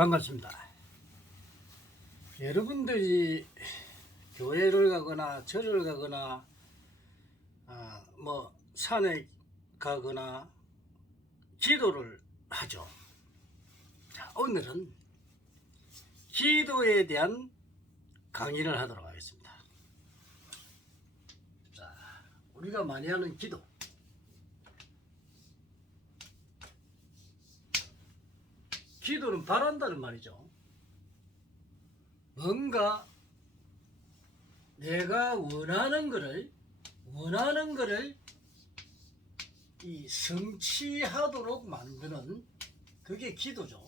반갑습니다. 여러분들이 교회를 가거나 절을 가거나 산에 가거나 기도를 하죠. 자, 오늘은 기도에 대한 강의를 하도록 하겠습니다. 자, 우리가 많이 하는 기도. 기도는 바란다는 말이죠. 뭔가 내가 원하는 거를 이 성취하도록 만드는 그게 기도죠.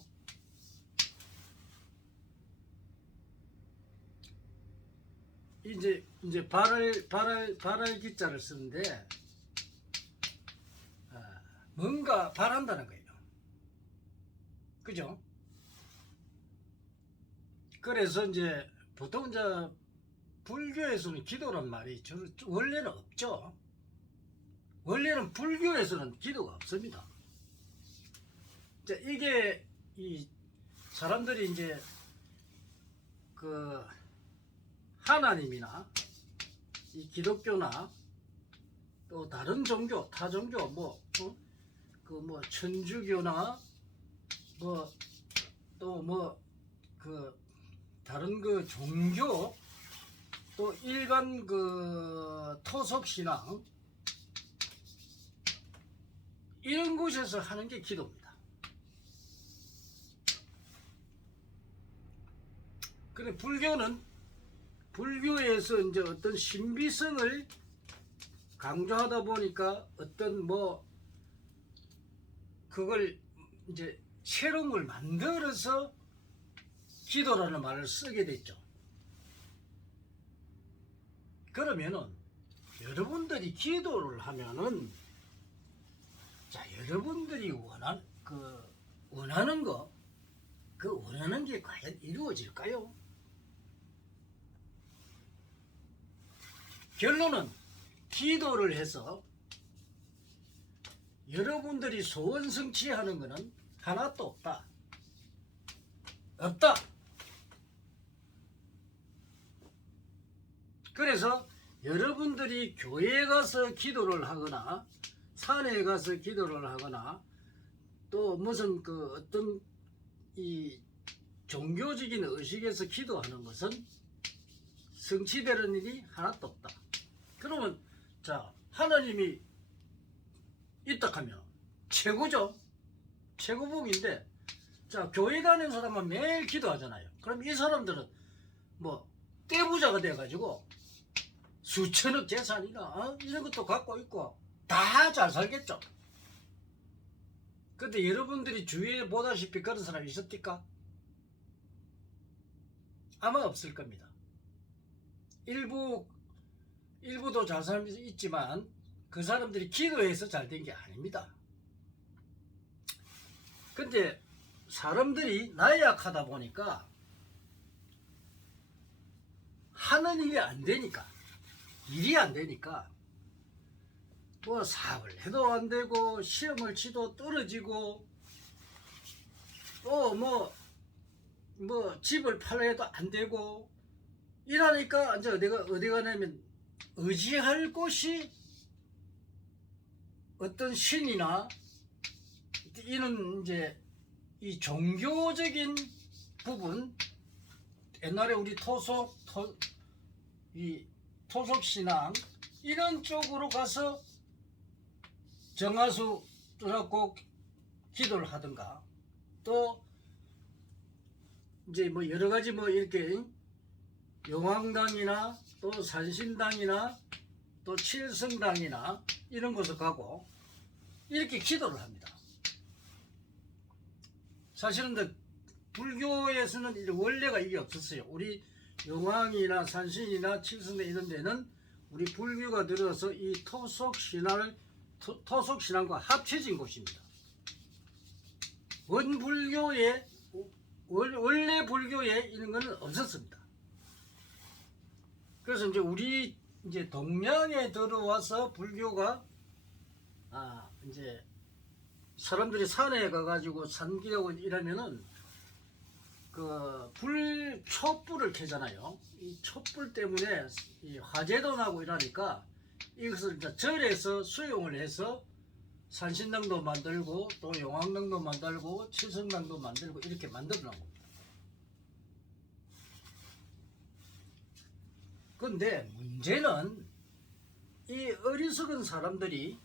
이제 바랄 기자를 쓰는데 뭔가 바란다는 거예요. 그죠? 그래서 이제 보통 이제 불교에서는 기도란 말이 원래는 없죠. 원래는 불교에서는 기도가 없습니다. 자, 이게 이 사람들이 이제 그 하나님이나 이 기독교나 또 다른 종교, 타 종교 천주교나 다른 그 종교 또 일반 그 토속 신앙 이런 곳에서 하는 게 기도입니다. 근데 불교에서 이제 어떤 신비성을 강조하다 보니까 어떤 그걸 이제 새로운 걸 만들어서 기도라는 말을 쓰게 됐죠. 그러면은 여러분들이 기도를 하면은 자, 여러분들이 원하는 거, 그 원하는 게 과연 이루어질까요? 결론은 기도를 해서 여러분들이 소원 성취하는 거는 하나도 없다. 그래서 여러분들이 교회에 가서 기도를 하거나 산에 가서 기도를 하거나 또 무슨 어떤 이 종교적인 의식에서 기도하는 것은 성취되는 일이 하나도 없다. 그러면 자, 하나님이 있다 하면 최고죠. 최고복인데 자, 교회 다니는 사람은 매일 기도하잖아요. 그럼 이 사람들은 떼부자가 돼가지고 수천억 재산이나 이런 것도 갖고 있고 다 잘 살겠죠. 근데 여러분들이 주위에 보다시피 그런 사람이 있었을까? 아마 없을 겁니다. 일부도 잘 사람이 있지만 그 사람들이 기도해서 잘 된 게 아닙니다. 근데 사람들이 나약하다 보니까 하는 일이 안 되니까, 일이 안 되니까 사업을 해도 안 되고 시험을 치도 떨어지고 또 집을 팔려 해도 안 되고 이러니까 이제 내가 어디 가냐면 의지할 곳이 어떤 신이나 이런 이제 이 종교적인 부분, 옛날에 우리 토속 신앙 이런 쪽으로 가서 정화수 뚫고 기도를 하든가 또 이제 여러 가지 이렇게 용왕당이나 또 산신당이나 또 칠성당이나 이런 곳을 가고 이렇게 기도를 합니다. 사실은 불교에서는 원래가 이게 없었어요. 우리 용왕이나 산신이나 칠성당 이런 데는 우리 불교가 들어서 이 토속 신앙과 합쳐진 곳입니다. 원래 불교에 이런 거는 없었습니다. 그래서 이제 우리 동양에 들어와서 불교가 이제 사람들이 산에 가가지고 산기하고 이러면은 촛불을 켜잖아요. 이 촛불 때문에 이 화재도 나고 이러니까 이것을 이제 절에서 수용을 해서 산신당도 만들고 또 용왕당도 만들고 칠성당도 만들고 이렇게 만들어 놓은 겁니다. 근데 문제는 이 어리석은 사람들이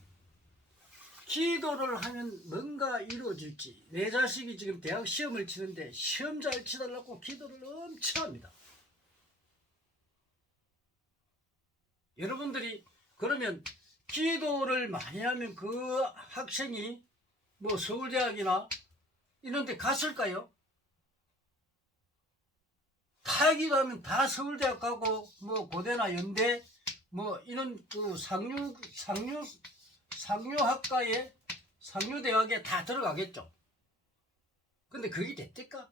기도를 하면 뭔가 이루어질지, 내 자식이 지금 대학 시험을 치는데 시험 잘 치달라고 기도를 엄청 합니다. 여러분들이 그러면 기도를 많이 하면 그 학생이 뭐 서울대학이나 이런 데 갔을까요? 다 기도하면 다 서울대학 가고 뭐 고대나 연대 뭐 이런 그 상류학과에 상류대학에 다 들어가겠죠. 근데 그게 됐을까?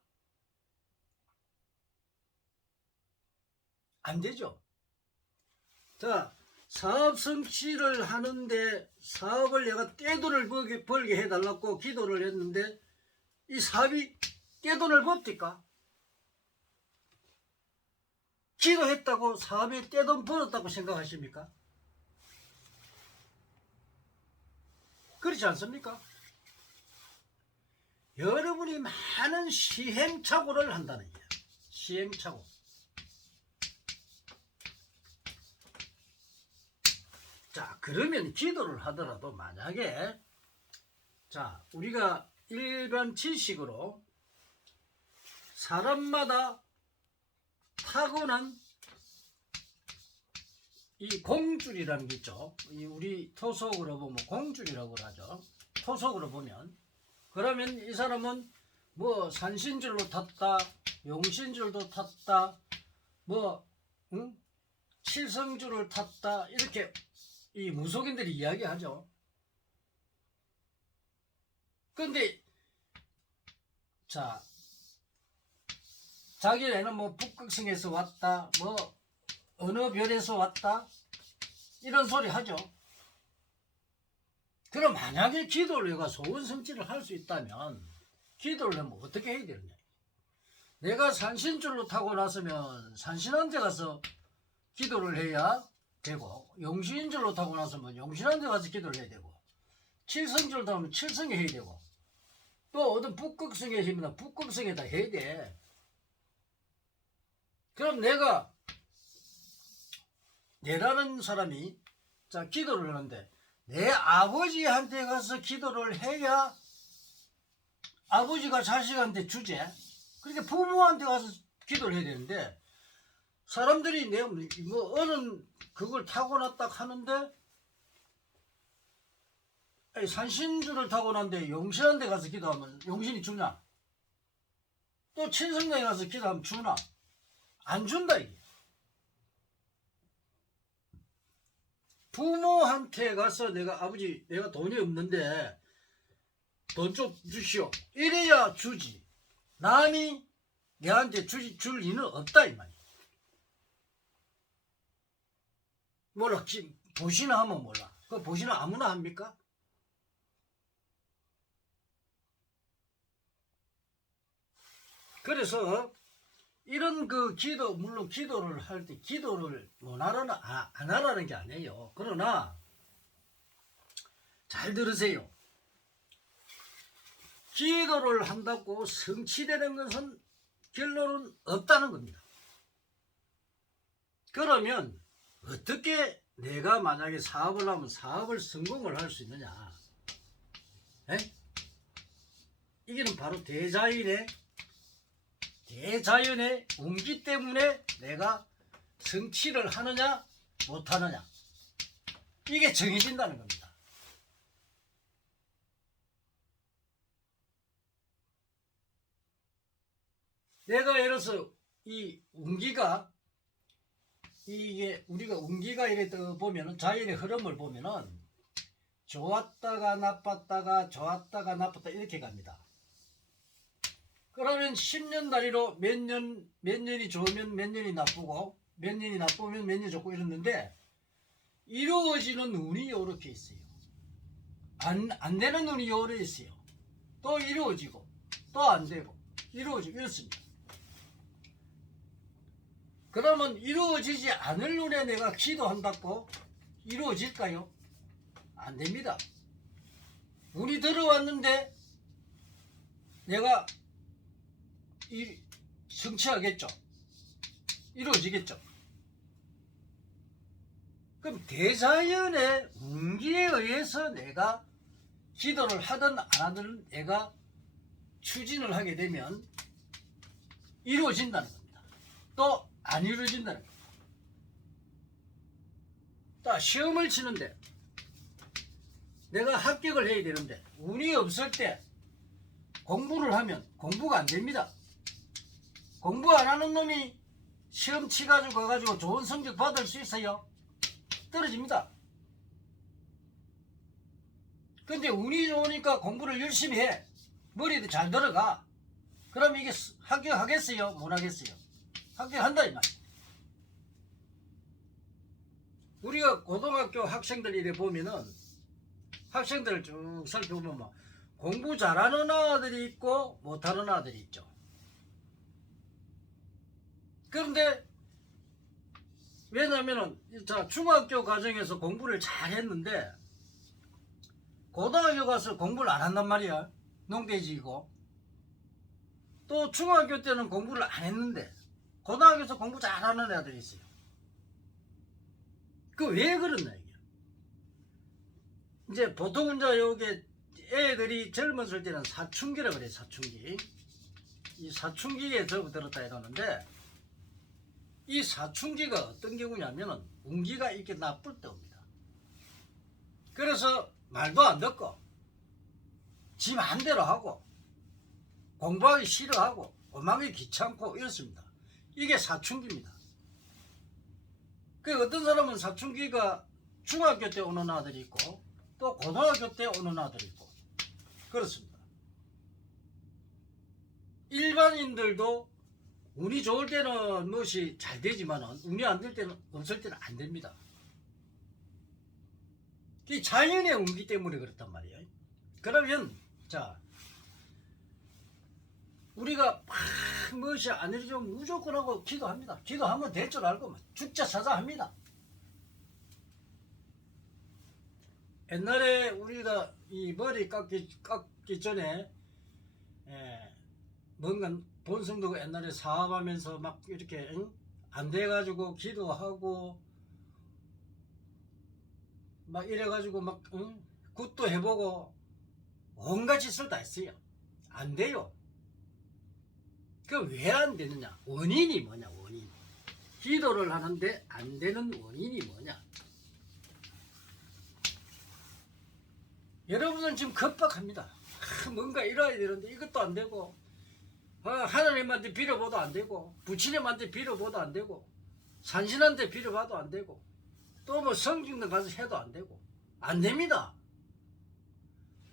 안 되죠. 자, 사업 성취를 하는데 사업을 내가 떼돈을 벌게 해달라고 기도를 했는데 이 사업이 떼돈을 법니까? 기도했다고 사업에 떼돈 벌었다고 생각하십니까? 그렇지 않습니까? 여러분이 많은 시행착오를 한다는 거예요. 시행착오. 자, 그러면 기도를 하더라도 만약에 자, 우리가 일반 지식으로 사람마다 타고난 이 공줄이라는 게 있죠. 우리 토속으로 보면 공줄이라고 하죠. 토속으로 보면 그러면 이 사람은 뭐 산신줄로 탔다, 용신줄도 탔다, 뭐 칠성줄을 탔다 이렇게 이 무속인들이 이야기하죠. 근데 자, 자기네는 뭐 북극성에서 왔다, 뭐 어느 별에서 왔다 이런 소리 하죠. 그럼 만약에 기도를 내가 소원 성취를 할 수 있다면 기도를 하면 어떻게 해야 되느냐. 내가 산신줄로 타고 났으면 산신한테 가서 기도를 해야 되고, 용신줄로 타고 났으면 용신한테 가서 기도를 해야 되고, 칠성줄로 타면 칠성에 해야 되고, 또 어떤 북극성에 힘이나 북극성에다 해야 돼. 그럼 내라는 사람이 자 기도를 하는데 내 아버지한테 가서 기도를 해야 아버지가 자식한테 주제. 그러니까 부모한테 가서 기도를 해야 되는데 사람들이 내가 뭐 어느 그걸 타고났다 하는데 산신줄을 타고났는데 용신한테 가서 기도하면 용신이 주냐? 또 칠성당에 가서 기도하면 주나? 안 준다 이게. 부모한테 가서 내가 아버지 내가 돈이 없는데 돈 좀 주시오 이래야 주지. 남이 내한테 줄 리는 없다 이 말이야. 몰라 보시나 하면 몰라. 그 보시나 아무나 합니까? 그래서 이런 그 기도, 물론 기도를 할 때 기도를 안 하라는 게 아니에요. 그러나 잘 들으세요. 기도를 한다고 성취되는 것은 결론은 없다는 겁니다. 그러면 어떻게 내가 만약에 사업을 하면 사업을 성공을 할 수 있느냐? 에? 이게는 바로 대자연의 운기 때문에 내가 성취를 하느냐 못하느냐 이게 정해진다는 겁니다. 내가 예를 들어서 이 운기가 이게 우리가 운기가 이래 보면은 자연의 흐름을 보면은 좋았다가 나빴다가 좋았다가 나빴다 이렇게 갑니다. 그러면 10년 단위로 몇 년이 좋으면 몇 년이 나쁘고 몇 년이 나쁘면 몇 년이 좋고 이랬는데 이루어지는 운이 이렇게 있어요. 안 되는 운이 이렇게 있어요. 또 이루어지고 또 안 되고 이루어지고 이렇습니다. 그러면 이루어지지 않을 눈에 내가 기도한다고 이루어질까요? 안 됩니다. 운이 들어왔는데 내가 성취하겠죠. 이루어지겠죠. 그럼 대자연의 운기에 의해서 내가 기도를 하든 안 하든 내가 추진을 하게 되면 이루어진다는 겁니다. 또 안 이루어진다는 겁니다. 자, 시험을 치는데 내가 합격을 해야 되는데 운이 없을 때 공부를 하면 공부가 안 됩니다. 공부 안 하는 놈이 시험 치가지고 가가지고 좋은 성적 받을 수 있어요? 떨어집니다. 근데 운이 좋으니까 공부를 열심히 해. 머리도 잘 들어가. 그럼 이게 합격하겠어요? 못 하겠어요? 합격한다 이 말이야. 우리가 고등학교 학생들 이래 보면은 학생들을 쭉 살펴보면 막 공부 잘하는 아들이 있고 못하는 아들이 있죠. 그런데 왜냐면은 자 중학교 과정에서 공부를 잘했는데 고등학교 가서 공부를 안 한단 말이야. 농대지이고. 또 중학교 때는 공부를 안 했는데 고등학교에서 공부 잘하는 애들이 있어요. 그 왜 그러나 이게. 이제 보통 이제 요게 애들이 젊었을 때는 사춘기라 그래. 사춘기. 이 사춘기에 접어들었다 이러는데 이 사춘기가 어떤 경우냐면은 운기가 이렇게 나쁠 때 옵니다. 그래서 말도 안 듣고 지 마음대로 하고 공부하기 싫어하고 오만하기 귀찮고 이렇습니다. 이게 사춘기입니다. 그 어떤 사람은 사춘기가 중학교 때 오는 아들이 있고 또 고등학교 때 오는 아들이 있고 그렇습니다. 일반인들도 운이 좋을 때는 무엇이 잘 되지만 운이 안 될 때는 없을 때는 안 됩니다. 이 자연의 운기 때문에 그렇단 말이에요. 그러면 자 우리가 막 무엇이 안 이루어지면 무조건 하고 기도합니다. 기도하면 될 줄 알고 죽자 사자 합니다. 옛날에 우리가 이 머리 깎기 전에 뭔가 본성도 옛날에 사업하면서 막 이렇게 안 돼가지고 기도하고 막 이래가지고 막 굿도 해보고 온갖 짓을 다 했어요. 안 돼요. 그 왜 안 되느냐? 원인이 뭐냐? 원인. 기도를 하는데 안 되는 원인이 뭐냐? 여러분은 지금 급박합니다. 뭔가 이뤄야 되는데 이것도 안 되고 하나님한테 빌어봐도 안 되고 부처님한테 빌어봐도 안 되고 산신한테 빌어봐도 안 되고 또 뭐 성경도 가서 해도 안 되고 안 됩니다.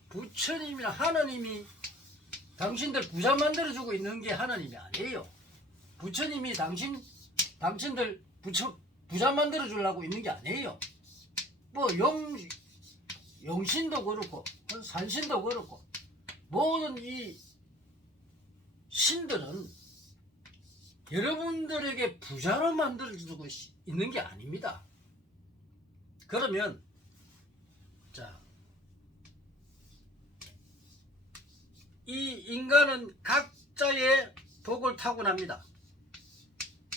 부처님이나 하나님이 당신들 부자 만들어주고 있는 게 하나님이 아니에요. 부처님이 당신들 부자 만들어주려고 있는 게 아니에요. 뭐 용신도 그렇고 산신도 그렇고 모든 이 신들은 여러분들에게 부자로 만들어주고 있는 게 아닙니다. 그러면 자, 이 인간은 각자의 복을 타고납니다.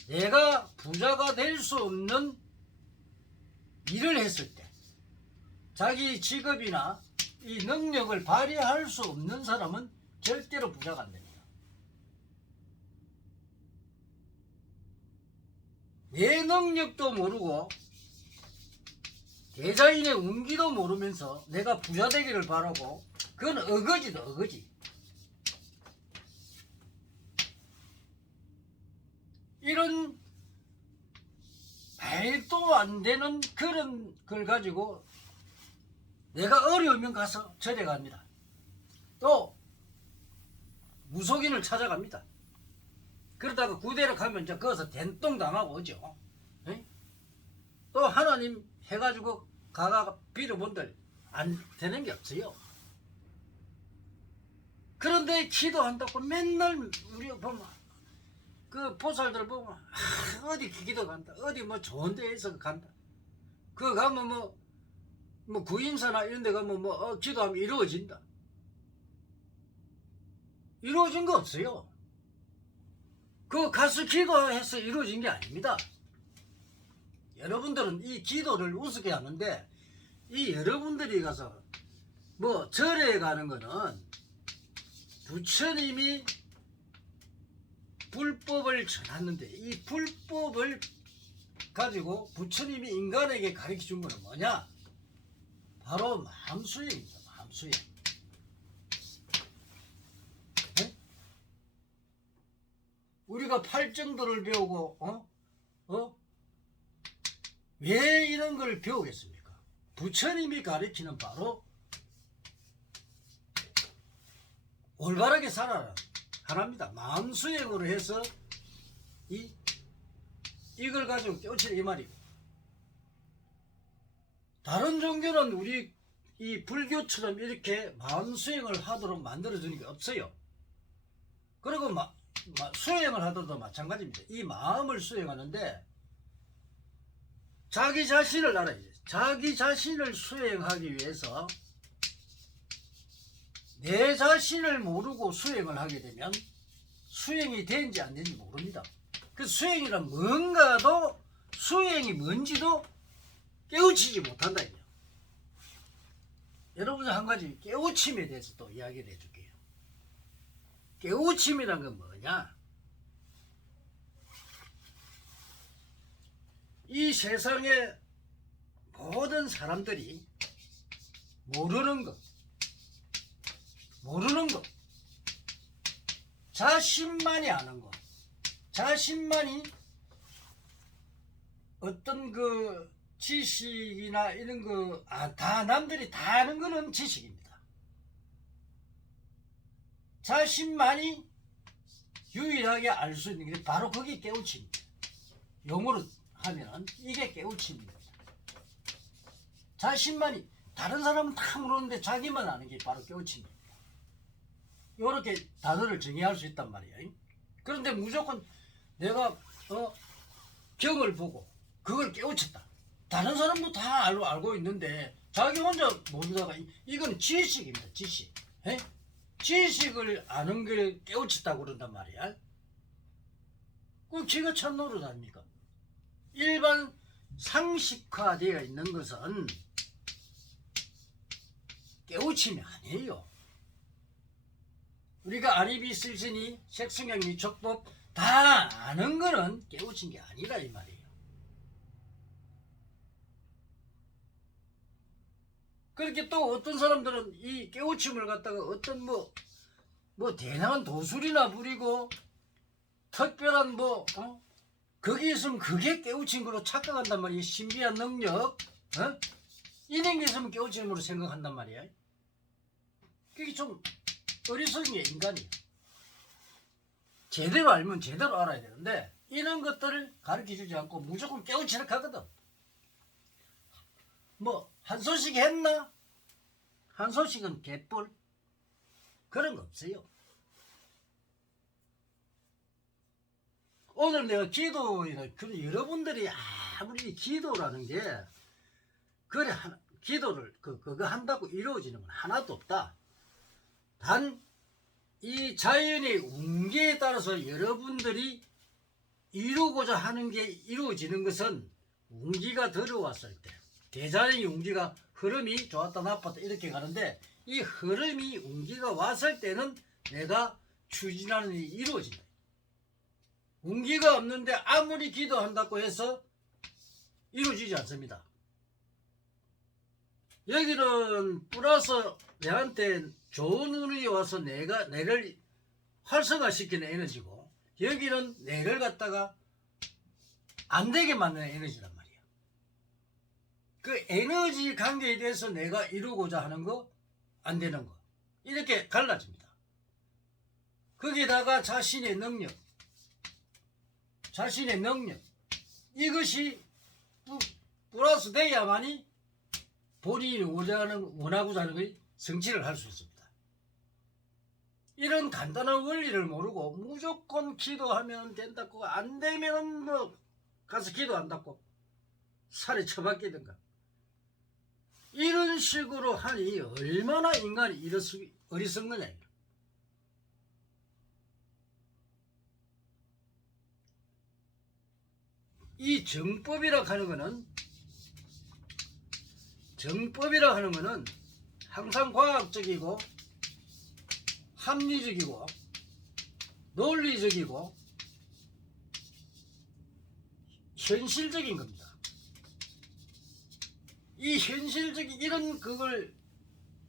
내가 부자가 될 수 없는 일을 했을 때 자기 직업이나 이 능력을 발휘할 수 없는 사람은 절대로 부자가 안 됩니다. 내 능력도 모르고 대자인의 운기도 모르면서 내가 부자 되기를 바라고 그건 어거지다 어거지. 이런 말도 안 되는 그런 걸 가지고 내가 어려우면 가서 절에 갑니다. 또 무속인을 찾아갑니다. 그러다가 구대를 가면 이제 거기서 된똥 당하고 오죠. 에? 또 하나님 해가지고 가가 빌어본들 안 되는 게 없어요. 그런데 기도한다고 맨날 우리가 보면 그 보살들 보면 어디 기도 간다, 어디 뭐 좋은 데에서 간다. 그 가면 뭐 구인사나 이런 데 가면 기도하면 이루어진다. 이루어진 거 없어요. 그 가서 기도해서 이루어진 게 아닙니다. 여러분들은 이 기도를 우습게 하는데, 이 여러분들이 가서 뭐 절에 가는 거는 부처님이 불법을 전했는데, 이 불법을 가지고 부처님이 인간에게 가르쳐 준 거는 뭐냐? 바로 마음수행입니다. 마음수행. 네? 우리가 팔정도를 배우고 왜 이런 걸 배우겠습니까? 부처님이 가르치는 바로 올바르게 살아라 하나입니다. 마음수행으로 해서 이걸 가지고 깨우치라 이 말이고, 다른 종교는 우리 이 불교처럼 이렇게 마음수행을 하도록 만들어주는 게 없어요. 그리고 수행을 하더라도 마찬가지입니다. 이 마음을 수행하는데 자기 자신을 알아야 돼요. 자기 자신을 수행하기 위해서 내 자신을 모르고 수행을 하게 되면 수행이 된지 안 된지 모릅니다. 그 수행이란 뭔가도, 수행이 뭔지도 깨우치지 못한다. 여러분, 한 가지 깨우침에 대해서 또 이야기를 해줄게요. 깨우침이란 건 뭐냐? 이 세상의 모든 사람들이 모르는 것, 자신만이 아는 것, 자신만이 어떤 그 지식이나 이런 거, 다 남들이 다 아는 거는 지식입니다. 자신만이 유일하게 알 수 있는 게 바로 그게 깨우침입니다. 용어로 하면 이게 깨우침입니다. 자신만이, 다른 사람은 다 모르는데 자기만 아는 게 바로 깨우침입니다. 이렇게 단어를 정의할 수 있단 말이에요. 그런데 무조건 내가 경을 보고 그걸 깨우쳤다. 다른 사람도 다 알고 있는데 자기 혼자 모르다가, 이건 지식입니다. 지식. 에? 지식을 아는 걸 깨우쳤다고 그런단 말이야. 그럼 지가 참 노릇 아닙니까? 일반 상식화되어 있는 것은 깨우침이 아니에요. 우리가 아리비실신이 색성형 미촉법 다 아는 거는 깨우친 게 아니라 이 말이에요. 그렇게 또 어떤 사람들은 이 깨우침을 갖다가 어떤 뭐 대단한 도술이나 부리고 특별한 거기 있으면 그게 깨우친 거로 착각한단 말이에요. 신비한 능력, 이런 게 있으면 깨우침으로 생각한단 말이야. 그게 좀 어리석은 게 인간이에요. 제대로 알면 제대로 알아야 되는데 이런 것들을 가르쳐주지 않고 무조건 깨우치려 하거든. 한 소식 했나? 한 소식은 개뿔. 그런 거 없어요. 오늘 내가 여러분들이 아무리 기도라는 게 그래 기도를 그거 한다고 이루어지는 건 하나도 없다. 단 이 자연의 운계에 따라서 여러분들이 이루고자 하는 게 이루어지는 것은 운기가 들어왔을 때, 대자연의 운기가 흐름이 좋았다 나빴다 이렇게 가는데, 이 흐름이 운기가 왔을 때는 내가 추진하는 일이 이루어진다. 운기가 없는데 아무리 기도한다고 해서 이루어지지 않습니다. 여기는 플러스 내한테 좋은 운이 와서 내를 활성화시키는 에너지고, 여기는 내를 갖다가 안 되게 만드는 에너지란 말이야. 그 에너지 관계에 대해서 내가 이루고자 하는 거, 안 되는 거, 이렇게 갈라집니다. 거기다가 자신의 능력, 이것이 플러스 돼야만이 본인이 원하고자 하는 것이 성취를 할 수 있습니다. 이런 간단한 원리를 모르고 무조건 기도하면 된다고, 안 되면 뭐 가서 기도 안 받고 살에 처박히든가 이런 식으로 하니 얼마나 인간이 어리석느냐. 이 정법이라 하는 거는 항상 과학적이고 합리적이고 논리적이고 현실적인 겁니다. 이 현실적인 이런 그걸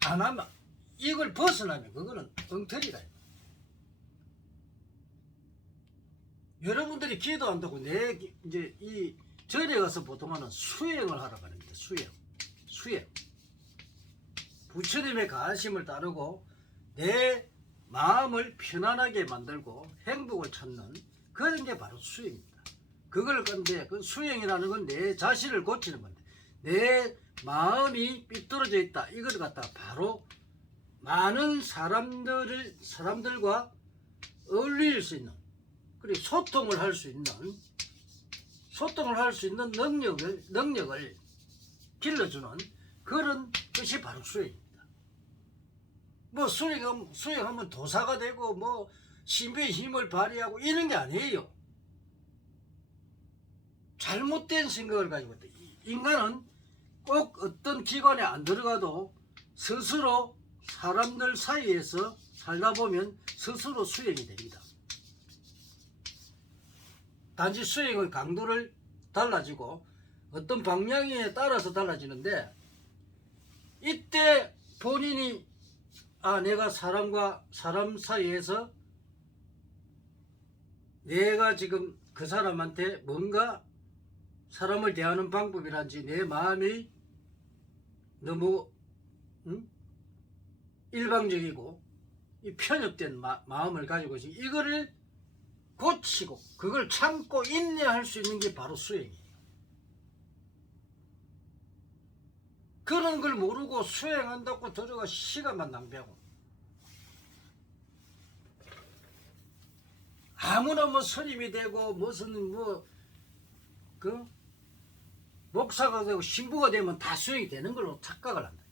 안 하면, 이걸 벗어나면 그거는 엉터리다. 여러분들이 기도한다고 이제 이 절에 가서 보통 하는 수행을 하러 가는데, 수행. 부처님의 가르침을 따르고 내 마음을 편안하게 만들고 행복을 찾는 그런 게 바로 수행입니다. 그걸 건데, 그 수행이라는 건 내 자신을 고치는 건데, 내 마음이 삐뚤어져 있다, 이걸 갖다가 바로 많은 사람들과 어울릴 수 있는, 그리고 소통을 할 수 있는 능력을 길러주는 그런 것이 바로 수행입니다. 뭐 수행하면 도사가 되고 뭐 신비의 힘을 발휘하고 이런 게 아니에요. 잘못된 생각을 가지고 있다. 인간은 꼭 어떤 기관에 안 들어가도 스스로 사람들 사이에서 살다 보면 스스로 수행이 됩니다. 단지 수행의 강도를 달라지고 어떤 방향에 따라서 달라지는데, 이때 본인이 내가 사람과 사람 사이에서 내가 지금 그 사람한테 뭔가 사람을 대하는 방법이란지 내 마음이 너무 일방적이고 이 편협된 마음을 가지고 있으니 이거를 고치고 그걸 참고 인내할 수 있는 게 바로 수행이에요. 그런 걸 모르고 수행한다고 들어가 시간만 낭비하고, 아무나 뭐 스님이 되고 무슨 목사가 되고 신부가 되면 다 수행이 되는 걸로 착각을 한다.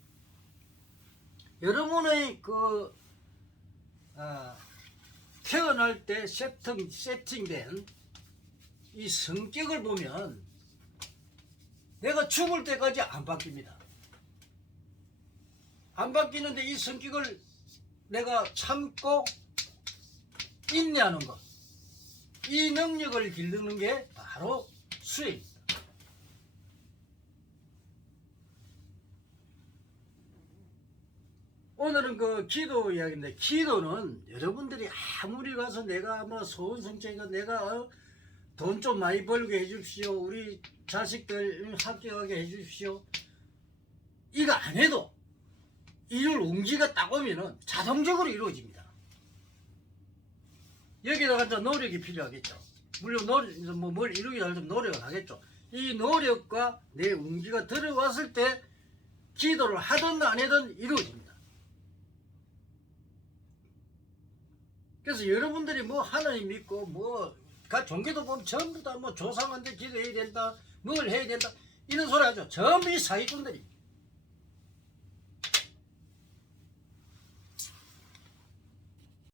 여러분의 태어날 때 세팅된 이 성격을 보면 내가 죽을 때까지 안 바뀝니다. 안 바뀌는데 이 성격을 내가 참고 인내하는 것, 이 능력을 기르는 게 바로 수행입니다. 오늘은 그 기도 이야기인데, 기도는 여러분들이 아무리 가서 내가 뭐 소원성취가 내가 돈 좀 많이 벌게 해주십시오, 우리 자식들 합격하게 해주십시오, 이거 안 해도 이룰 운기가 딱 오면은 자동적으로 이루어집니다. 여기다가 이제 노력이 필요하겠죠. 물론 뭘 이루기 위해서 노력을 하겠죠. 이 노력과 내 운기가 들어왔을 때 기도를 하든 안 하든 이루어집니다. 그래서 여러분들이 뭐 하나님 믿고 뭐 종교도 보면 전부 다 뭐 조상한테 기도해야 된다, 뭘 해야 된다, 이런 소리 하죠. 전부 이 사기꾼들이.